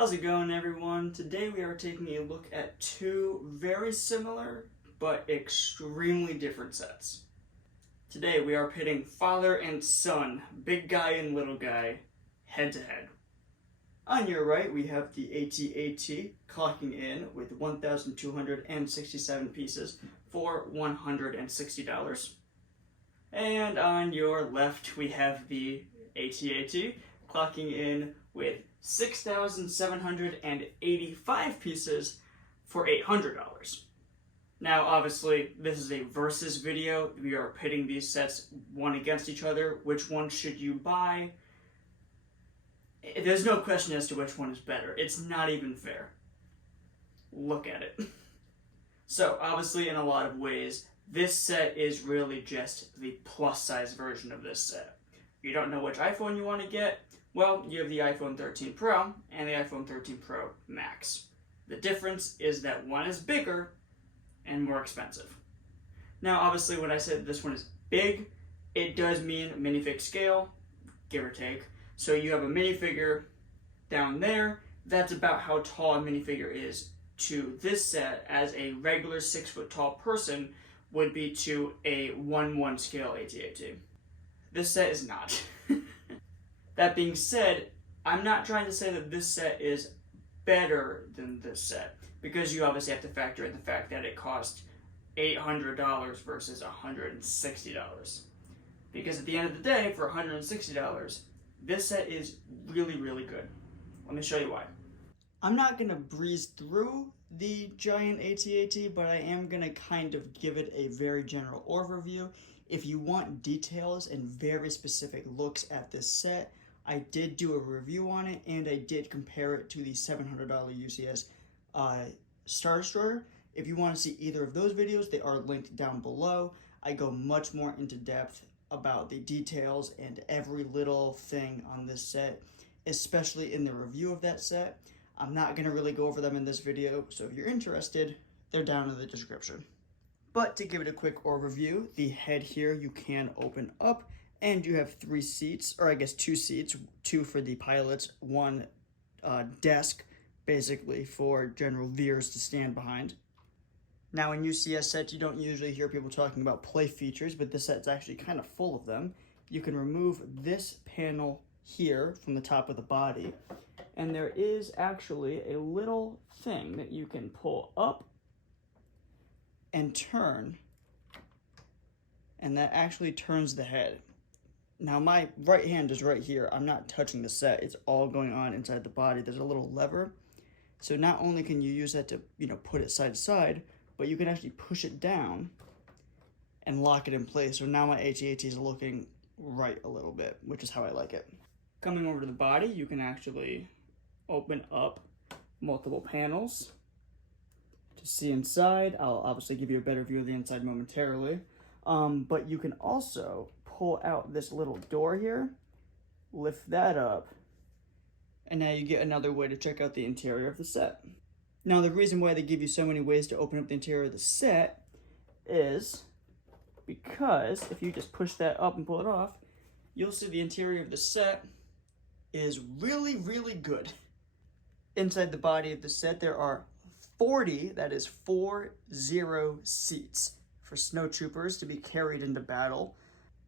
How's it going, everyone? Today we are taking a look at two very similar but extremely different sets. Today we are pitting father and son, big guy and little guy, head to head. On your right we have the AT-AT clocking in with 1,267 pieces for $160. And on your left we have the AT-AT clocking in with 6,785 pieces for $800. Now, obviously, this is a versus video. We are pitting these sets one against each other. Which one should you buy? There's no question as to which one is better. It's not even fair. Look at it. So, obviously, in a lot of ways, this set is really just the plus size version of this set. You don't know which iPhone you want to get? Well, you have the iPhone 13 Pro and the iPhone 13 Pro Max. The difference is that one is bigger and more expensive. Now, obviously, when I said this one is big, it does mean minifig scale, give or take. So you have a minifigure down there. That's about how tall a minifigure is to this set, as a regular 6 foot tall person would be to a 1:1 scale AT-AT. This set is not. That being said, I'm not trying to say that this set is better than this set, because you obviously have to factor in the fact that it cost $800 versus $160. Because at the end of the day, for $160, this set is really, really good. Let me show you why. I'm not going to breeze through the giant AT-AT, but I am going to kind of give it a very general overview. If you want details and very specific looks at this set, I did do a review on it, and I did compare it to the $700 UCS Star Destroyer. If you want to see either of those videos, they are linked down below. I go much more into depth about the details and every little thing on this set, especially in the review of that set. I'm not going to really go over them in this video, so if you're interested, they're down in the description. But to give it a quick overview, the head here you can open up, and you have 3 seats, or I guess 2 seats, 2 for the pilots, 1 desk, basically, for general viewers to stand behind. Now, in UCS sets, you don't usually hear people talking about play features, but this set's actually kind of full of them. You can remove this panel here from the top of the body, and there is actually a little thing that you can pull up and turn, and that actually turns the head. Now, my right hand is right here. I'm not touching the set. It's all going on inside the body. There's a little lever. So not only can you use that to, put it side to side, but you can actually push it down and lock it in place. So now my AT-AT is looking right a little bit, which is how I like it. Coming over to the body, you can actually open up multiple panels to see inside. I'll obviously give you a better view of the inside momentarily. But you can also pull out this little door here, lift that up, and now you get another way to check out the interior of the set. Now, the reason why they give you so many ways to open up the interior of the set is because if you just push that up and pull it off, you'll see the interior of the set is really, really good. Inside the body of the set, there are 40, that is 40 seats for snowtroopers to be carried into battle.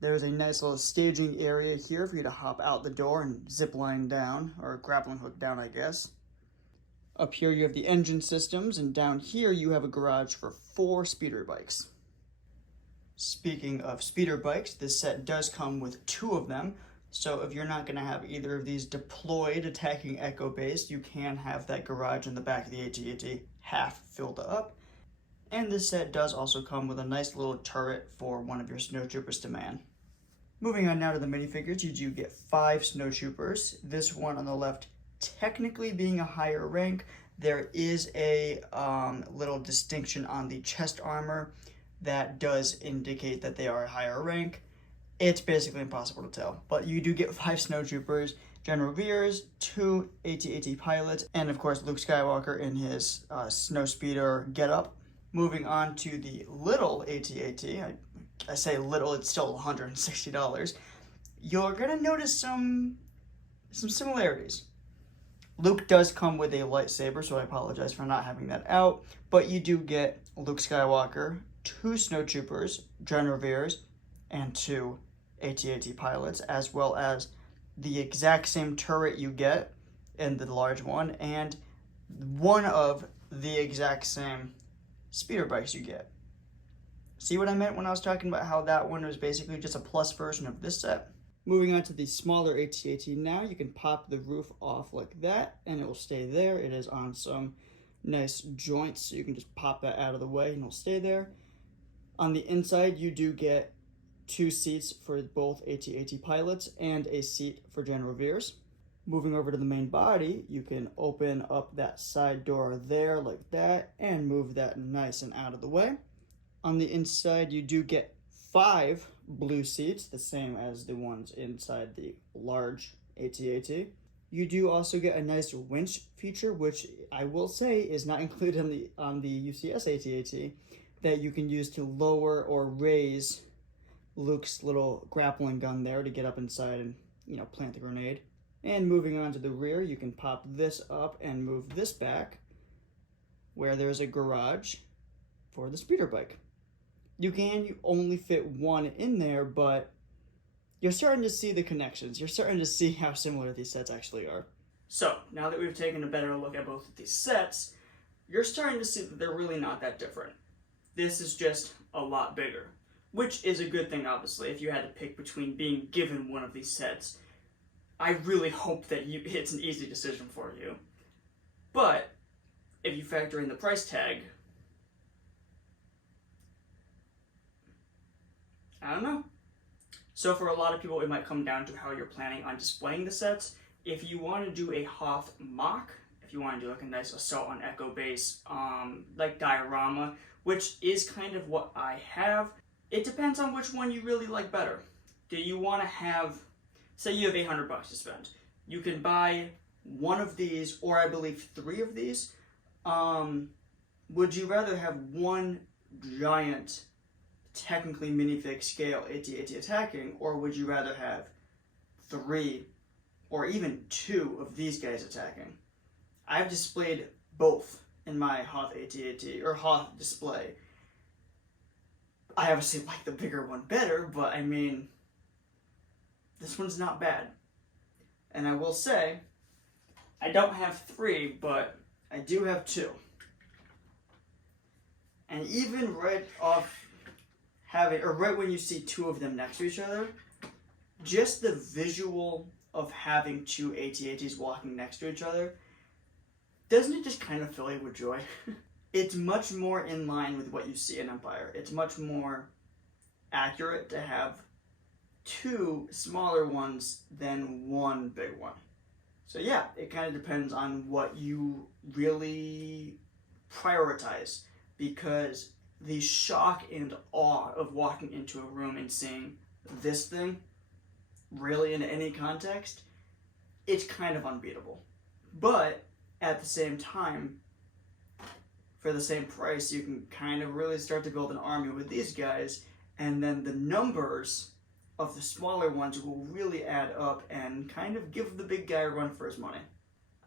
There's a nice little staging area here for you to hop out the door and zip line down, or grappling hook down, I guess. Up here you have the engine systems, and down here you have a garage for 4 speeder bikes. Speaking of speeder bikes, this set does come with 2 of them, so if you're not going to have either of these deployed attacking Echo Base, you can have that garage in the back of the AT-AT half filled up. And this set does also come with a nice little turret for one of your snowtroopers to man. Moving on now to the minifigures, you do get 5 snowtroopers. This one on the left technically being a higher rank. There is a little distinction on the chest armor that does indicate that they are a higher rank. It's basically impossible to tell, but you do get 5 snowtroopers, General Veers, 2 AT-AT pilots, and of course Luke Skywalker in his snowspeeder getup. Moving on to the little AT-AT, I say little, it's still $160. You're gonna notice some similarities. Luke does come with a lightsaber, so I apologize for not having that out. But you do get Luke Skywalker, 2 snowtroopers, General Veers, and 2 AT-AT pilots, as well as the exact same turret you get in the large one, and one of the exact same speeder bikes you get. See what I meant when I was talking about how that one was basically just a plus version of this set? Moving on to the smaller AT-AT now, you can pop the roof off like that, and it will stay there. It is on some nice joints, so you can just pop that out of the way and it'll stay there. On the inside, you do get 2 seats for both AT-AT pilots and a seat for General Veers. Moving over to the main body, you can open up that side door there like that and move that nice and out of the way. On the inside, you do get 5 blue seats, the same as the ones inside the large AT-AT. You do also get a nice winch feature, which I will say is not included on the UCS AT-AT, that you can use to lower or raise Luke's little grappling gun there to get up inside and, plant the grenade. And moving on to the rear, you can pop this up and move this back, where there's a garage for the speeder bike. You only fit 1 in there, but you're starting to see the connections. You're starting to see how similar these sets actually are. So, now that we've taken a better look at both of these sets, you're starting to see that they're really not that different. This is just a lot bigger, which is a good thing, obviously, if you had to pick between being given one of these sets. I really hope that it's an easy decision for you. But, if you factor in the price tag, I don't know. So for a lot of people, it might come down to how you're planning on displaying the sets. If you want to do a Hoth mock, if you want to do like a nice Assault on Echo base, like diorama, which is kind of what I have, it depends on which one you really like better. Do you want to have, say you have $800 to spend, you can buy one of these, or I believe 3 of these. Would you rather have one giant, technically minifig scale AT-AT attacking, or would you rather have 3 or even 2 of these guys attacking? I've displayed both in my Hoth AT-AT or Hoth display. I obviously like the bigger one better, but I mean, this one's not bad. And I will say, I don't have 3, but I do have 2. And even right when you see 2 of them next to each other, just the visual of having 2 AT-ATs walking next to each other, doesn't it just kind of fill you with joy? It's much more in line with what you see in Empire. It's much more accurate to have 2 smaller ones than 1 big one. So yeah, it kind of depends on what you really prioritize, because the shock and awe of walking into a room and seeing this thing, really in any context, it's kind of unbeatable. But at the same time, for the same price, you can kind of really start to build an army with these guys, and then the numbers of the smaller ones will really add up and kind of give the big guy a run for his money.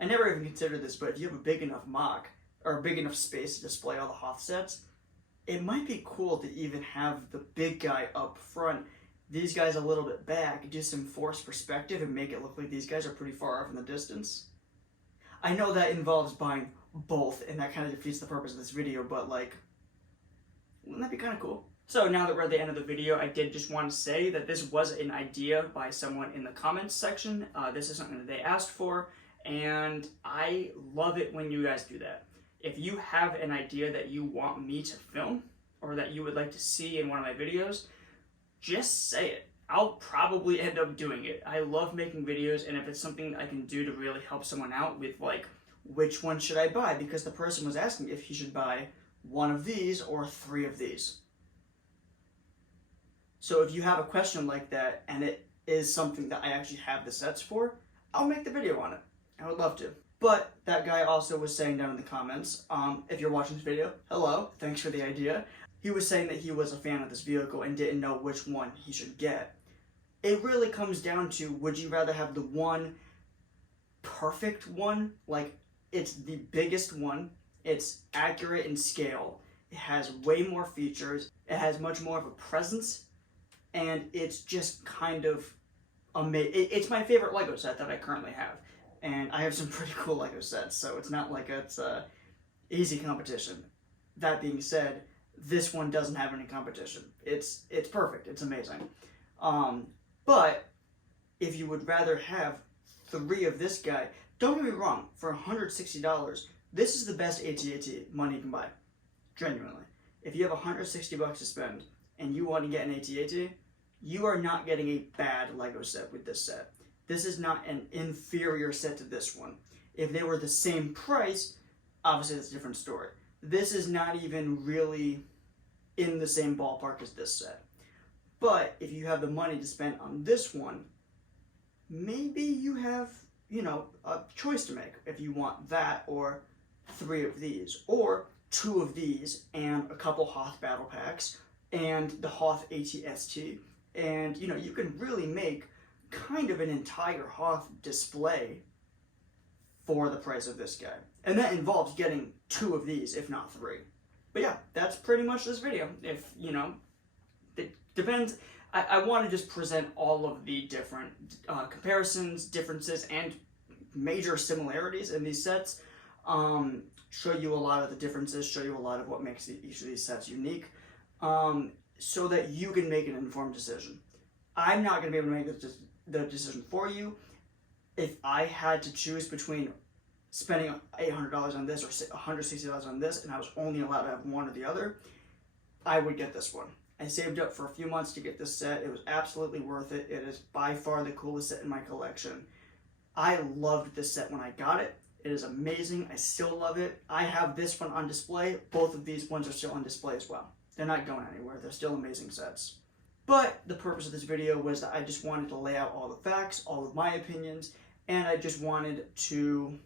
I never even considered this, but if you have a big enough mock, or a big enough space to display all the Hoth sets, it might be cool to even have the big guy up front, these guys a little bit back, do some forced perspective and make it look like these guys are pretty far off in the distance. I know that involves buying both, and that kind of defeats the purpose of this video, but like, wouldn't that be kind of cool? So now that we're at the end of the video, I did just want to say that this was an idea by someone in the comments section. This is something that they asked for, and I love it when you guys do that. If you have an idea that you want me to film, or that you would like to see in one of my videos, just say it. I'll probably end up doing it. I love making videos, and if it's something I can do to really help someone out with, like, which one should I buy? Because the person was asking if he should buy 1 of these or 3 of these. So if you have a question like that, and it is something that I actually have the sets for, I'll make the video on it. I would love to. But that guy also was saying down in the comments, if you're watching this video, hello, thanks for the idea. He was saying that he was a fan of this vehicle and didn't know which one he should get. It really comes down to, would you rather have the one perfect one. Like, it's the biggest one. It's accurate in scale. It has way more features. It has much more of a presence. And it's just kind of amazing. It's my favorite Lego set that I currently have. And I have some pretty cool Lego sets, so it's not like it's a easy competition. That being said, this one doesn't have any competition. It's perfect. It's amazing. But if you would rather have 3 of this guy, don't get me wrong, for $160, this is the best AT-AT money you can buy. Genuinely. If you have $160 to spend and you want to get an AT-AT, you are not getting a bad Lego set with this set. This is not an inferior set to this one. If they were the same price, obviously that's a different story. This is not even really in the same ballpark as this set. But if you have the money to spend on this one, maybe you have, a choice to make. If you want that or 3 of these, or 2 of these and a couple Hoth battle packs and the Hoth AT-ST, and you can really make kind of an entire Hoth display for the price of this guy. And that involves getting 2 of these, if not 3. But yeah, that's pretty much this video. If, it depends. I want to just present all of the different comparisons, differences, and major similarities in these sets. Show you a lot of the differences, show you a lot of what makes each of these sets unique, so that you can make an informed decision. I'm not going to be able to make the decision for you. If I had to choose between spending $800 on this or $160 on this, and I was only allowed to have one or the other, I would get this one. I saved up for a few months to get this set. It was absolutely worth it. It is by far the coolest set in my collection. I loved this set when I got it. It is amazing. I still love it. I have this one on display. Both of these ones are still on display as well. They're not going anywhere. They're still amazing sets. But the purpose of this video was that I just wanted to lay out all the facts, all of my opinions, and I just wanted to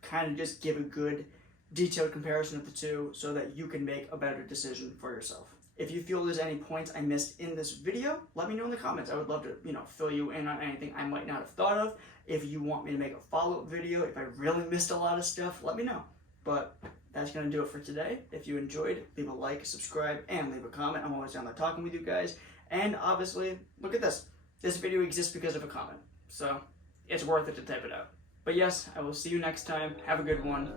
kind of just give a good detailed comparison of the two so that you can make a better decision for yourself. If you feel there's any points I missed in this video, let me know in the comments. I would love to, fill you in on anything I might not have thought of. If you want me to make a follow-up video, if I really missed a lot of stuff, let me know. But that's going to do it for today. If you enjoyed, leave a like, subscribe, and leave a comment. I'm always down there talking with you guys. And obviously, look at this. This video exists because of a comment. So it's worth it to type it out. But yes, I will see you next time. Have a good one.